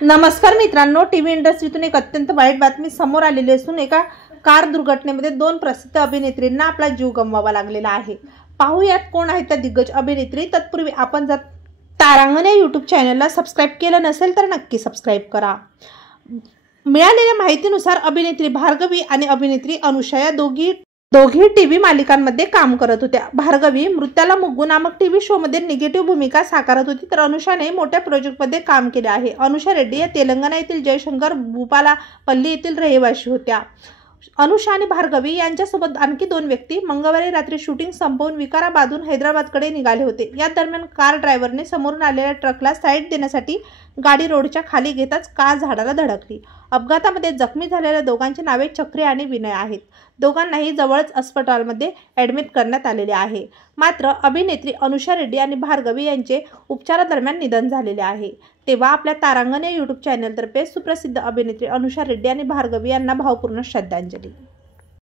नमस्कार मित्रांनो, टीव्ही इंडस्ट्रीतून एक अत्यंत वाईट बातमी समोर आलेली असून एका कार दुर्घटनेमध्ये दोन प्रसिद्ध अभिनेत्रींना आपला जीव गमवावा लागलेला आहे। पाहूयात कोण आहेत त्या दिग्गज अभिनेत्री। तत्पूर्वी आपण जर तारांगण या यूट्यूब चॅनलला सबस्क्राइब केलं नसेल तर नक्की सबस्क्राइब करा। मिळालेल्या माहितीनुसार अभिनेत्री भार्गवी आणि अभिनेत्री अनुषा या दोघी टीव्ही मालिकांमध्ये काम करत होत्या। भार्गवी मृत्याला मुग्गू नामक टीव्ही शो मध्ये निगेटिव्ह भूमिका साकारत होती, तर अनुषाने मोठ्या प्रोजेक्टमध्ये काम केले आहे। अनुषा रेड्डी या तेलंगणा येथील जयशंकर भूपालापल्ली येथील रहिवासी होत्या। अनुषा आणि भार्गवी यांच्यासोबत आणखी दोन व्यक्ती मंगळवारी रात्री शूटिंग संपवून विकाराबादहून हैदराबादकडे निघाले होते। या दरम्यान कार ड्रायव्हरने समोरून आलेल्या ट्रकला साईड देण्यासाठी गाडी रोडच्या खाली घेताच कार झाडाला धडकली। अपघातामध्ये जखमी झालेल्या दोघांची नावे चक्री आणि विनय आहेत। दोघांनाही जवळच अस्पतालमध्ये ॲडमिट करण्यात आलेले आहे। मात्र अभिनेत्री अनुषा रेड्डी आणि भार्गवी यांचे उपचारादरम्यान निधन झालेले आहे। तेव्हा आपल्या तारांगण या यूट्यूब चॅनलतर्फे सुप्रसिद्ध अभिनेत्री अनुषा रेड्डी आणि भार्गवी यांना भावपूर्ण श्रद्धांजली।